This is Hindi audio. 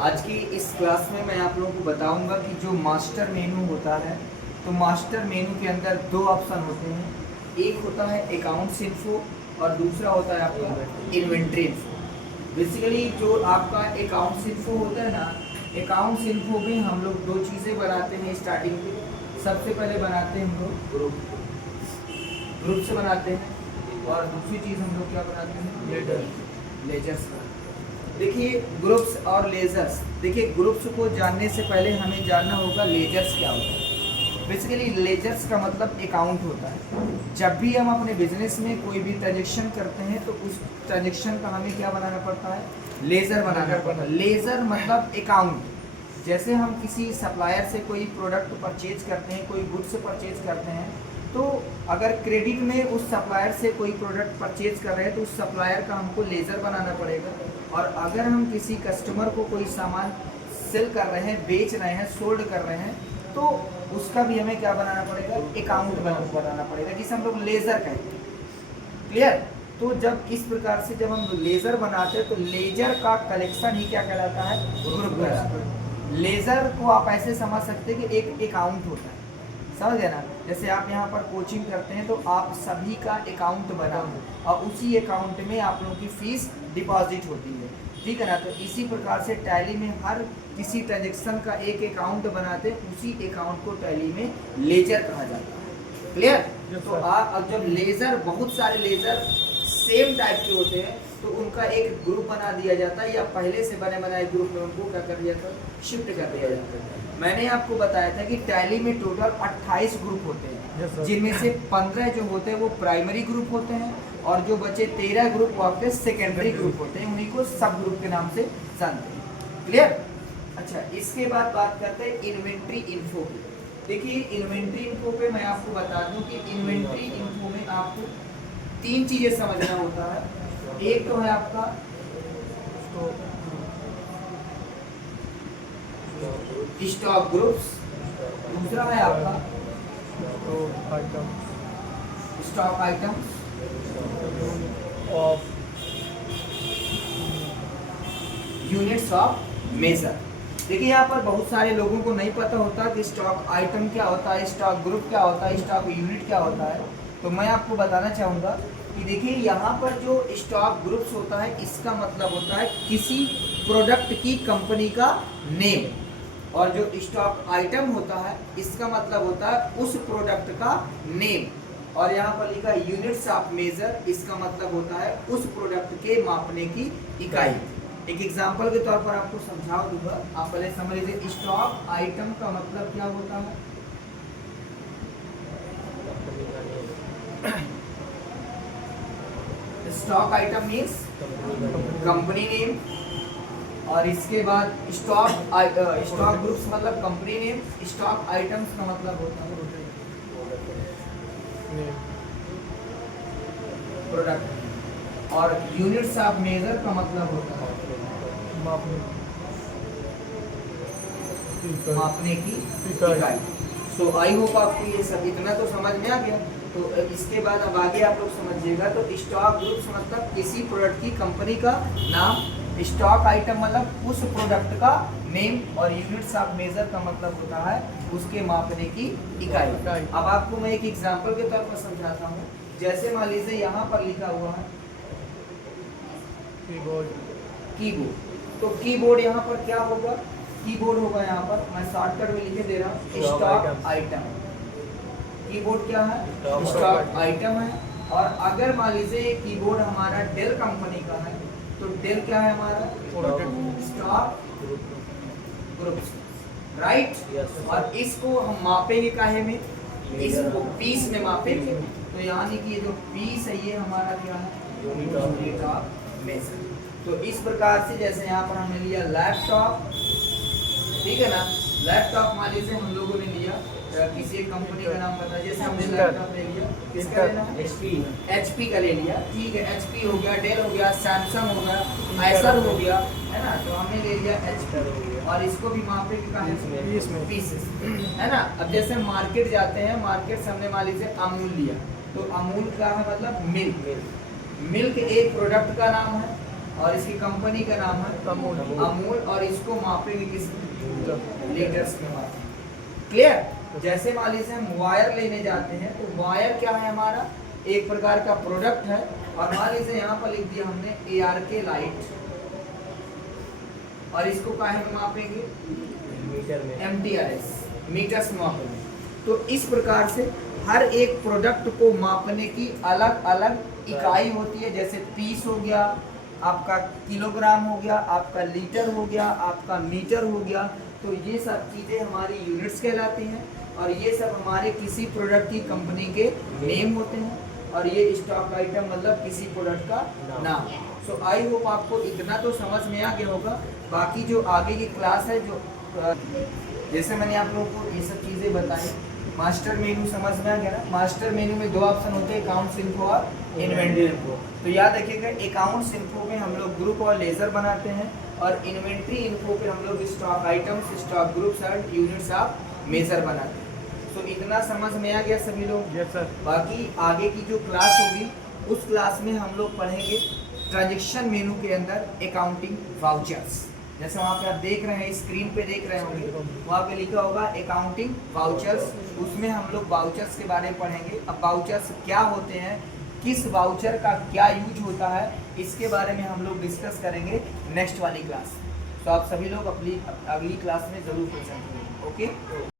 आज की इस क्लास में मैं आप लोगों को बताऊंगा कि जो मास्टर मेनू होता है, तो मास्टर मेनू के अंदर दो ऑप्शन होते हैं। एक होता है अकाउंट्स इन्फो और दूसरा होता है आपका इन्वेंट्री इन्फो। बेसिकली जो आपका अकाउंट्स इन्फो होता है ना, अकाउंट्स इन्फो में हम लोग दो चीज़ें बनाते हैं स्टार्टिंग पे। सबसे पहले बनाते हैं हम लोग ग्रुप से बनाते हैं, और दूसरी चीज़ हम लोग क्या बनाते हैं, लेजर्स का। देखिए ग्रुप्स और लेजर्स, देखिए ग्रुप्स को जानने से पहले हमें जानना होगा लेजर्स क्या होता है। बेसिकली लेजर्स का मतलब अकाउंट होता है। जब भी हम अपने बिजनेस में कोई भी ट्रांजेक्शन करते हैं तो उस ट्रांजेक्शन का हमें क्या बनाना पड़ता है, लेजर बनाना पड़ता है। लेजर मतलब अकाउंट। जैसे हम किसी सप्लायर से कोई प्रोडक्ट परचेज करते हैं, कोई गुड्स परचेज करते हैं, तो अगर क्रेडिट में उस सप्लायर से कोई प्रोडक्ट परचेज कर रहे हैं तो उस सप्लायर का हमको लेजर बनाना पड़ेगा। और अगर हम किसी कस्टमर को कोई सामान सेल कर रहे हैं, बेच रहे हैं, सोल्ड कर रहे हैं, तो उसका भी हमें क्या बनाना पड़ेगा, अकाउंट बनाना पड़ेगा, जिसे हम लोग लेजर कहते हैं। क्लियर? तो जब इस प्रकार से जब हम लेजर बनाते हैं तो लेजर का कलेक्शन ही क्या कहलाता है, ग्रुप कहलाता है। लेजर को आप ऐसे समझ सकते हैं कि एक अकाउंट होता है, समझ गए ना। जैसे आप यहाँ पर कोचिंग करते हैं तो आप सभी का अकाउंट बना हो और उसी अकाउंट में आप लोगों की फीस डिपॉजिट होती है, ठीक है ना। तो इसी प्रकार से टैली में हर किसी ट्रांजेक्शन का एक अकाउंट बनाते, उसी अकाउंट को टैली में लेजर कहा जाता है। क्लियर? तो आप जब लेजर, बहुत सारे लेजर सेम टाइप के होते हैं तो उनका एक ग्रुप बना दिया जाता है, या पहले से बने बनाए ग्रुप में उनको क्या कर दिया जाता है, शिफ्ट कर दिया जाता है। मैंने आपको बताया था कि टैली में टोटल 28 ग्रुप होते हैं, जिनमें से 15 जो होते हैं वो प्राइमरी ग्रुप होते हैं, और जो बचे 13 ग्रुप वो आपके सेकेंडरी ग्रुप होते हैं। उन्हीं को सब ग्रुप के नाम से जानते हैं। क्लियर? अच्छा, इसके बाद बात करते हैं इन्वेंट्री इन्फो की। देखिए इन्वेंट्री इन्फो पे मैं आपको बता दूं कि इन्वेंट्री इन्फो में आपको तीन चीजें समझना होता है। एक तो है आपका स्टॉक ग्रुप्स, दूसरा है आपका stock items of units of measure. देखिए यहाँ पर बहुत सारे लोगों को नहीं पता होता कि स्टॉक आइटम क्या होता है, स्टॉक ग्रुप क्या होता है, स्टॉक यूनिट क्या होता है। तो मैं आपको बताना चाहूँगा कि देखिए यहाँ पर जो स्टॉक ग्रुप्स होता है, इसका मतलब होता है किसी प्रोडक्ट की कंपनी का नेम, और जो स्टॉक आइटम होता है इसका मतलब होता है उस प्रोडक्ट का नेम, और यहाँ पर लिखा यूनिट्स ऑफ मेजर, इसका मतलब होता है उस प्रोडक्ट के मापने की इकाई। एक एग्जांपल के तौर पर आपको समझा दूंगा, आप पहले समझ लीजिए। स्टॉक आइटम का मतलब क्या होता है, stock item means company name, और इसके बाद स्टॉक ग्रुप्स मतलब कंपनी नेम, स्टॉक आइटम्स का मतलब होता है प्रोडक्ट, और यूनिट्स ऑफ मेजर का मतलब होता है मापने की इकाई। सो आई होप आपको ये सब इतना तो समझ में आ गया। तो इसके बाद अब आगे आप लोग समझिएगा। तो स्टॉक ग्रुप्स मतलब किसी प्रोडक्ट की कंपनी का नाम, स्टॉक आइटम मतलब उस प्रोडक्ट का नेम, और यूनिट्स ऑफ मेजर का मतलब होता है उसके मापने की इकाई। अब आपको मैं एक एग्जांपल के तौर पर समझाता हूँ। जैसे मान लीजिए यहाँ पर लिखा हुआ है कीबोर्ड। तो कीबोर्ड यहाँ पर क्या होगा, कीबोर्ड होगा यहाँ पर, मैं शॉर्टकट में लिखे दे रहा हूँ, स्टॉक आइटम। कीबोर्ड क्या है, स्टॉक आइटम है। और अगर मान लीजिए ये कीबोर्ड हमारा डेल कंपनी का है, तो डेल क्या है हमारा, स्टॉक ग्रुप्स, राइट। और इसको हम मापेंगे काहे में, इसको पीस में मापेंगे। तो यानी कि ये जो पीस है ये हमारा क्या है, यूनिट ऑफ मेजर। तो इस प्रकार से जैसे यहाँ पर हमने लिया लैपटॉप, ठीक है ना। लैपटॉप मान लीजिए हम लोगों ने लिया किसी एक कंपनी का नाम पता, जैसे हमने लैपटॉप ले लिया, किसका लेना, एचपी का ले लिया, ठीक है। एचपी हो गया, डेल हो गया, सैमसंग हो गया, एसर हो गया, है ना। तो हमने ले लिया एचपी, और इसको भी मापे का है पीसेस, है ना। अब जैसे मार्केट जाते हैं, मार्केट से हमने मान लीजिए अमूल लिया, तो अमूल का है मतलब मिल्क। मिल्क एक प्रोडक्ट का नाम है, और इसकी कंपनी का नाम है अमूल, और इसको मापेंगे किस लीटर्स में मापेंगे। क्लियर। जैसे मान लीजिए हम वायर लेने जाते हैं, तो वायर क्या है हमारा, एक प्रकार का प्रोडक्ट है, और मान लीजिए यहाँ पर लिख दिया हमने ARK लाइट, और इसको काहे में मापेंगे, मीटर में, MTRS मीटर्स में मापेंगे। तो इस प्रकार से हर एक प्रोडक्ट को मापने की अलग अलग इकाई होती है, जैसे पीस हो गया, आपका किलोग्राम हो गया, आपका लीटर हो गया, आपका मीटर हो गया। तो ये सब चीज़ें हमारी यूनिट्स कहलाती हैं, और ये सब हमारे किसी प्रोडक्ट की कंपनी के नेम होते हैं, और ये स्टॉक आइटम मतलब किसी प्रोडक्ट का नाम। सो आई होप आपको इतना तो समझ में आ गया होगा। बाकी जो आगे की क्लास है, जो जैसे मैंने आप लोगों को ये सब चीज़ें बताई, मास्टर मेनू समझ में आ गया ना। मास्टर मेनू में 2 ऑप्शन होते हैं, अकाउंट्स इन्फो और इन्वेंट्री इन्फो। तो याद रखिएगा, अकाउंट्स इन्फो में हम लोग ग्रुप और लेजर बनाते हैं, और इन्वेंट्री इन्फो पे हम लोग stock items, stock groups and units of measure बनाते हैं। तो इतना समझ में आ गया सभी लोग? Yes sir. बाकी आगे की जो क्लास होगी, उस क्लास में हम लोग पढ़ेंगे ट्रांजेक्शन मेनू के अंदर अकाउंटिंग वाउचर्स। जैसे वहाँ पे आप देख रहे हैं, स्क्रीन पे देख रहे होंगे, वहाँ पे लिखा होगा अकाउंटिंग वाउचर्स। उसमें हम लोग वाउचर्स के बारे में पढ़ेंगे। अब वाउचर्स क्या होते हैं, किस वाउचर का क्या यूज होता है, इसके बारे में हम लोग डिस्कस करेंगे नेक्स्ट वाली क्लास। तो आप सभी लोग अपनी अगली क्लास में ज़रूर प्रेजेंट करेंगे। ओके।